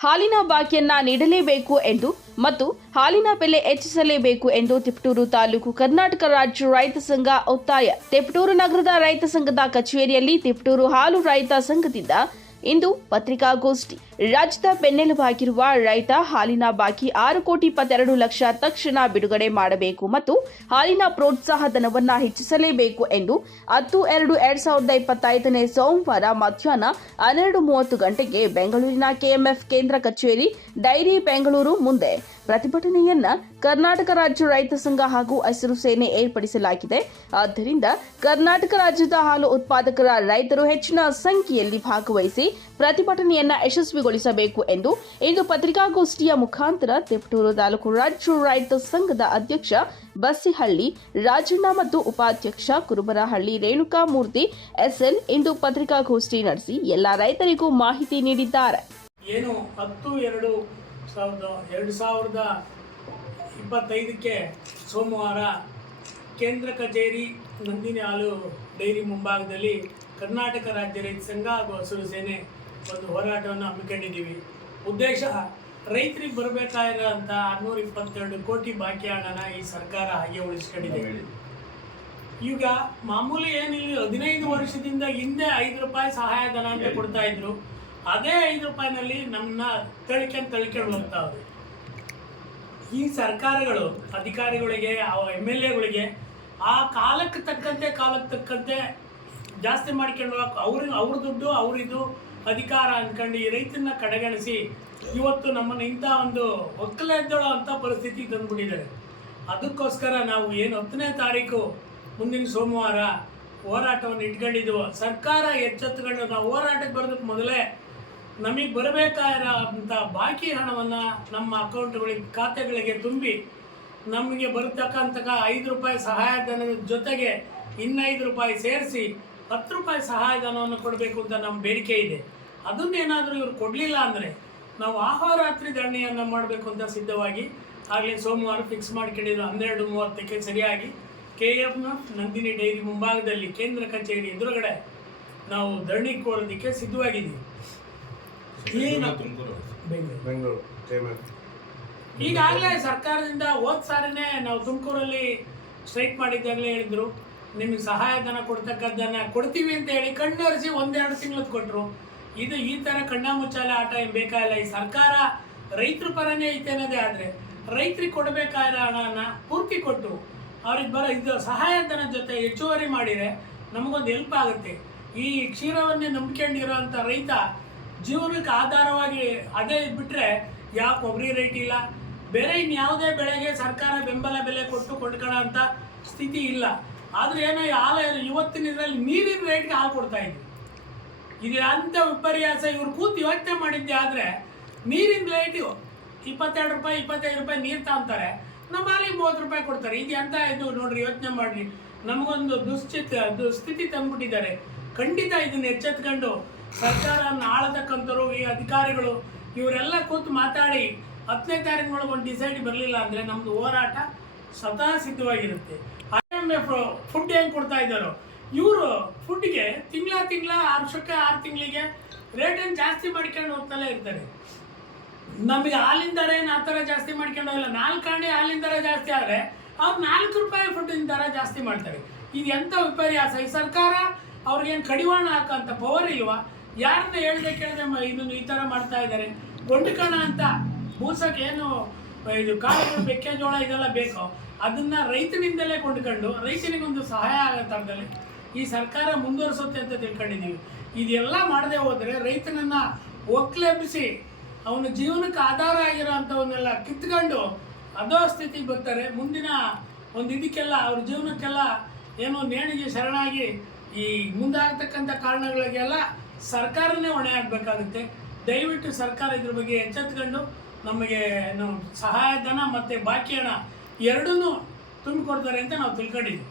ಹಾಲಿನ ಬಾಕಿಯನ್ನ ನೀಡಲೇಬೇಕು ಎಂದು ಮತ್ತು ಹಾಲಿನ ಬೆಲೆ ಹೆಚ್ಚಿಸಲೇಬೇಕು ಎಂದು ತಿಪಟೂರು ತಾಲೂಕು ಕರ್ನಾಟಕ ರಾಜ್ಯ ರೈತ ಸಂಘ ಒತ್ತಾಯ. ತಿಪಟೂರು ನಗರದ ರೈತ ಸಂಘದ ಕಚೇರಿಯಲ್ಲಿ ತಿಪಟೂರು ಹಾಲು ರೈತ ಸಂಘದಿಂದ ಇಂದು ಪತ್ರಿಕಾಗೋಷ್ಠಿ. ರಾಜ್ಯದ ಬೆನ್ನೆಲುಬಾಗಿರುವ ರೈತ ಹಾಲಿನ ಬಾಕಿ 6,22,00,000 ತಕ್ಷಣ ಬಿಡುಗಡೆ ಮಾಡಬೇಕು ಮತ್ತು ಹಾಲಿನ ಪ್ರೋತ್ಸಾಹ ಧನವನ್ನು ಹೆಚ್ಚಿಸಲೇಬೇಕು ಎಂದು 10/2/2025 ಸೋಮವಾರ ಮಧ್ಯಾಹ್ನ 12:30 ಗಂಟೆಗೆ ಬೆಂಗಳೂರಿನ ಕೆಎಂಎಫ್ ಕೇಂದ್ರ ಕಚೇರಿ ಡೈರಿ ಬೆಂಗಳೂರು ಮುಂದೆ ಪ್ರತಿಭಟನೆಯನ್ನ ಕರ್ನಾಟಕ ರಾಜ್ಯ ರೈತ ಸಂಘ ಹಾಗೂ ಹಸಿರು ಸೇನೆ ಏರ್ಪಡಿಸಲಾಗಿದೆ. ಆದ್ದರಿಂದ ಕರ್ನಾಟಕ ರಾಜ್ಯದ ಹಾಲು ಉತ್ಪಾದಕರ ರೈತರು ಹೆಚ್ಚಿನ ಸಂಖ್ಯೆಯಲ್ಲಿ ಭಾಗವಹಿಸಿ ಪ್ರತಿಭಟನೆಯನ್ನ ಯಶಸ್ವಿಗೊಳಿಸಬೇಕು ಎಂದು ಇಂದು ಪತ್ರಿಕಾಗೋಷ್ಠಿಯ ಮುಖಾಂತರ ತಿಪಟೂರು ತಾಲೂಕು ರಾಜ್ಯ ರೈತ ಸಂಘದ ಅಧ್ಯಕ್ಷ ಬಸ್ಸಿಹಳ್ಳಿ ರಾಜಣ್ಣ ಮತ್ತು ಉಪಾಧ್ಯಕ್ಷ ಕುರುಬರಹಳ್ಳಿ ರೇಣುಕಾಮೂರ್ತಿ ಎಸ್ಎಲ್ ಇಂದು ಪತ್ರಿಕಾಗೋಷ್ಠಿ ನಡೆಸಿ ಎಲ್ಲ ರೈತರಿಗೂ ಮಾಹಿತಿ ನೀಡಿದ್ದಾರೆ. 10/2/2025 ಸೋಮವಾರ ಕೇಂದ್ರ ಕಚೇರಿ ನಂದಿನಿ ಹಾಲು ಡೈರಿ ಮುಂಭಾಗದಲ್ಲಿ ಕರ್ನಾಟಕ ರಾಜ್ಯ ರೈತ ಸಂಘ ಹಾಗೂ ಹಸಿರು ಸೇನೆ ಒಂದು ಹೋರಾಟವನ್ನು ಹಮ್ಮಿಕೊಂಡಿದ್ದೀವಿ. ಉದ್ದೇಶ ರೈತರಿಗೆ ಬರಬೇಕಾಗಿರೋಂಥ 622 ಕೋಟಿ ಬಾಕಿ ಹಣನ ಈ ಸರ್ಕಾರ ಹಾಗೆ ಉಳಿಸ್ಕೊಂಡಿದೆ. ಈಗ ಮಾಮೂಲಿ ಏನಿಲ್ಲ, 15 ವರ್ಷದಿಂದ ಹಿಂದೆ 5 ರೂಪಾಯಿ ಸಹಾಯಧನ ಅಂತ ಕೊಡ್ತಾ ಇದ್ರು. ಅದೇ 5 ರೂಪಾಯಿನಲ್ಲಿ ನಮ್ಮನ್ನ ತಳ್ಕೊಂಡು ಹೋಗ್ತಾವ್ರೆ. ಈ ಸರ್ಕಾರಗಳು ಅಧಿಕಾರಿಗಳಿಗೆ MLAಗಳಿಗೆ ಆ ಕಾಲಕ್ಕೆ ತಕ್ಕಂತೆ ಜಾಸ್ತಿ ಮಾಡ್ಕೊಂಡು ಅವ್ರ ದುಡ್ಡು ಅವ್ರಿದು ಅಧಿಕಾರ ಅಂದ್ಕೊಂಡು ಈ ರೈತನ ಕಡೆಗಣಿಸಿ ಇವತ್ತು ನಮ್ಮನ್ನು ಇಂಥ ಒಂದು ಒಕ್ಕಲೆದ್ದಳೋ ಅಂತ ಪರಿಸ್ಥಿತಿ ತಂದುಬಿಟ್ಟಿದ್ದಾರೆ. ಅದಕ್ಕೋಸ್ಕರ ನಾವು ಏನು 10ನೇ ತಾರೀಕು ಮುಂದಿನ ಸೋಮವಾರ ಹೋರಾಟವನ್ನು ಇಟ್ಕೊಂಡಿದ್ದೆವು. ಸರ್ಕಾರ ಎಚ್ಚೆತ್ತುಕೊಂಡು ನಾವು ಹೋರಾಟಕ್ಕೆ ಬರೋದಕ್ಕೆ ಮೊದಲೇ ನಮಗೆ ಬರಬೇಕಾಗಿರೋಂಥ ಬಾಕಿ ಹಣವನ್ನು ನಮ್ಮ ಖಾತೆಗಳಿಗೆ ತುಂಬಿ ನಮಗೆ ಬರತಕ್ಕಂಥ 5 ರೂಪಾಯಿ ಸಹಾಯಧನದ ಜೊತೆಗೆ ಇನ್ನು 5 ರೂಪಾಯಿ ಸೇರಿಸಿ 10 ರೂಪಾಯಿ ಸಹಾಯಧನವನ್ನು ಕೊಡಬೇಕು ಅಂತ ನಮ್ಮ ಬೇಡಿಕೆ ಇದೆ. ಅದನ್ನೇನಾದರೂ ಇವರು ಕೊಡಲಿಲ್ಲ ಅಂದರೆ ನಾವು ಆಹೋರಾತ್ರಿ ಧರಣಿಯನ್ನು ಮಾಡಬೇಕು ಅಂತ ಸಿದ್ಧವಾಗಿ ಆಗಲೇ ಸೋಮವಾರ ಫಿಕ್ಸ್ ಮಾಡ್ಕೊಂಡಿದ್ದು 12:30ಕ್ಕೆ ಸರಿಯಾಗಿ KMF ನಂದಿನಿ ಡೈರಿ ಮುಂಭಾಗದಲ್ಲಿ ಕೇಂದ್ರ ಕಚೇರಿ ಎದುರುಗಡೆ ನಾವು ಧರಣಿ ಕೋರೋದಕ್ಕೆ ಸಿದ್ಧವಾಗಿದ್ದೀವಿ. ಈಗಾಗಲೇ ಸರ್ಕಾರದಿಂದ ಹೋದ ಸಾರಿನೇ ನಾವು ತುಮಕೂರಲ್ಲಿ ಸ್ಟ್ರೈಕ್ ಮಾಡಿದ್ದಾಗಲೇ ಹೇಳಿದ್ರು, ನಿಮಗೆ ಸಹಾಯಧನ ಕೊಡ್ತಕ್ಕದ್ದನ್ನು ಕೊಡ್ತೀವಿ ಅಂತ ಹೇಳಿ ಕಣ್ಣೊರೆಸಿ 1-2 ತಿಂಗಳದ್ದು ಕೊಟ್ಟರು. ಇದು ಈ ಥರ ಕಣ್ಣ ಮುಚ್ಚಾಲೆ ಆಟ ಏನು ಬೇಕಾಗಿಲ್ಲ. ಈ ಸರ್ಕಾರ ರೈತರ ಪರನೇ ಐತೆ ಅನ್ನೋದೇ ಆದರೆ ರೈತರಿಗೆ ಕೊಡಬೇಕಾಗಿರೋ ಹಣನ ಪೂರ್ತಿ ಕೊಟ್ಟು ಅವ್ರಿಗೆ ಇದು ಸಹಾಯಧನ ಜೊತೆ ಹೆಚ್ಚುವರಿ ಮಾಡಿದರೆ ನಮಗೊಂದು ಹೆಲ್ಪ್ ಆಗುತ್ತೆ. ಈ ಕ್ಷೀರವನ್ನೇ ನಂಬಿಕೊಂಡಿರೋಂಥ ರೈತ ಜೀವನಕ್ಕೆ ಆಧಾರವಾಗಿ ಅದೇ ಬಿಟ್ಟರೆ ಯಾವ ಕೊಬ್ಬರಿ ರೇಟ್ ಇಲ್ಲ, ಬೇರೆ ಇನ್ಯಾವುದೇ ಬೆಳೆಗೆ ಸರ್ಕಾರ ಬೆಂಬಲ ಬೆಲೆ ಕೊಟ್ಟು ಕೊಂಡ್ಕೊಳ್ಳೋ ಅಂಥ ಸ್ಥಿತಿ ಇಲ್ಲ. ಆದರೆ ಏನೋ ಹಾಲು ಇವತ್ತಿನ ಇದರಲ್ಲಿ ನೀರಿನ ರೇಟ್ಗೆ ಹಾಲು ಕೊಡ್ತಾ ಇದ್ವಿ. ಇದು ಅಂಥ ವಿಪರ್ಯಾಸ. ಇವ್ರು ಕೂತು ಯೋಚನೆ ಮಾಡಿದ್ದೆ ಆದರೆ ನೀರಿನ ರೇಟು 22 ರೂಪಾಯಿ 25 ರೂಪಾಯಿ ನೀರು ತಗೊಂತಾರೆ, ನಮ್ಮ ಹಾಲಿಗೆ 30 ರೂಪಾಯಿ ಕೊಡ್ತಾರೆ. ಇದು ಅಂತ ಇದು ನೋಡ್ರಿ, ಯೋಚನೆ ಮಾಡಿರಿ. ನಮಗೊಂದು ದುಸ್ಥಿತಿ ತಂದ್ಬಿಟ್ಟಿದ್ದಾರೆ. ಖಂಡಿತ ಇದನ್ನು ಎಚ್ಚೆತ್ಕೊಂಡು ಸರ್ಕಾರವನ್ನು ಆಳತಕ್ಕಂಥವ್ರು ಈ ಅಧಿಕಾರಿಗಳು ಇವರೆಲ್ಲ ಕೂತು ಮಾತಾಡಿ 10ನೇ ತಾರೀಕಿನೊಳಗೆ ಒಂದು ಡಿಸೈಡ್ ಬರಲಿಲ್ಲ ಅಂದರೆ ನಮ್ಮದು ಹೋರಾಟ ಸ್ವತಃ ಸಿದ್ಧವಾಗಿರುತ್ತೆ. IMF ಫುಡ್ ಹೆಂಗೆ ಕೊಡ್ತಾ ಇದ್ದಾರೋ ಇವರು ಫುಡ್ಗೆ ತಿಂಗಳ 6 ತಿಂಗಳಿಗೆ ರೇಟನ್ನು ಜಾಸ್ತಿ ಮಾಡ್ಕೊಂಡು ಹೋಗ್ತಲೇ ಇರ್ತಾರೆ. ನಮಗೆ ಹಾಲಿನ ದರ ಏನು ಆ ಥರ ಜಾಸ್ತಿ ಮಾಡ್ಕೊಂಡು ಹೋಗಿಲ್ಲ. 4 ಆಣೆ ಹಾಲಿನ ದರ ಜಾಸ್ತಿ ಆದರೆ ಅವ್ರು 4 ರೂಪಾಯಿ ಫುಡ್ಡಿನ ದರ ಜಾಸ್ತಿ ಮಾಡ್ತಾರೆ. ಇದು ಎಂಥ ವಿಪರ್ಯಾಸ. ಈ ಸರ್ಕಾರ ಅವ್ರಿಗೇನು ಕಡಿವಾಣ ಹಾಕೋಂಥ ಪವರ್ ಇಲ್ವಾ? ಯಾರನ್ನ ಹೇಳ್ದೆ ಕೇಳಿದೆ ಇದನ್ನು ಈ ಥರ ಮಾಡ್ತಾ ಇದ್ದಾರೆ. ಗೊಂಡುಕಣ ಅಂತ ಬೂಸಕ್ಕೆ ಏನು ಇದು ಕಾಳುಗಳು ಮೆಕ್ಕೆಜೋಳ ಇದೆಲ್ಲ ಬೇಕೋ ಅದನ್ನು ರೈತನಿಂದಲೇ ಕೊಂಡ್ಕೊಂಡು ರೈತನಿಗೊಂದು ಸಹಾಯ ಆಗೋ ಥರದಲ್ಲಿ ಈ ಸರ್ಕಾರ ಮುಂದುವರಿಸುತ್ತೆ ಅಂತ ತಿಳ್ಕೊಂಡಿದ್ದೀವಿ. ಇದೆಲ್ಲ ಮಾಡದೆ ಹೋದರೆ ರೈತನನ್ನು ಒಕ್ಕಲೆಬ್ಬಿಸಿ ಅವನ ಜೀವನಕ್ಕೆ ಆಧಾರ ಆಗಿರೋಂಥವನ್ನೆಲ್ಲ ಕಿತ್ಕೊಂಡು ಅದೋ ಸ್ಥಿತಿಗೆ ಬರ್ತಾರೆ. ಮುಂದಿನ ಒಂದು ಇದಕ್ಕೆಲ್ಲ ಅವ್ರ ಜೀವನಕ್ಕೆಲ್ಲ ಏನೋ ನೇಣಿಗೆ ಶರಣಾಗಿ ಈ ಮುಂದಾಗತಕ್ಕಂಥ ಕಾರಣಗಳಿಗೆಲ್ಲ ಸರ್ಕಾರನೇ ಹೊಣೆ ಆಗಬೇಕಾಗುತ್ತೆ. ದಯವಿಟ್ಟು ಸರ್ಕಾರ ಇದ್ರ ಬಗ್ಗೆ ಎಚ್ಚೆತ್ಕೊಂಡು ನಮಗೆ ಸಹಾಯಧನ ಮತ್ತು ಬಾಕಿ ಹಣ ಎರಡನ್ನೂ ತುಂಬಿಕೊಡ್ತಾರೆ ಅಂತ ನಾವು ತಿಳ್ಕೊಂಡಿದ್ದೀವಿ.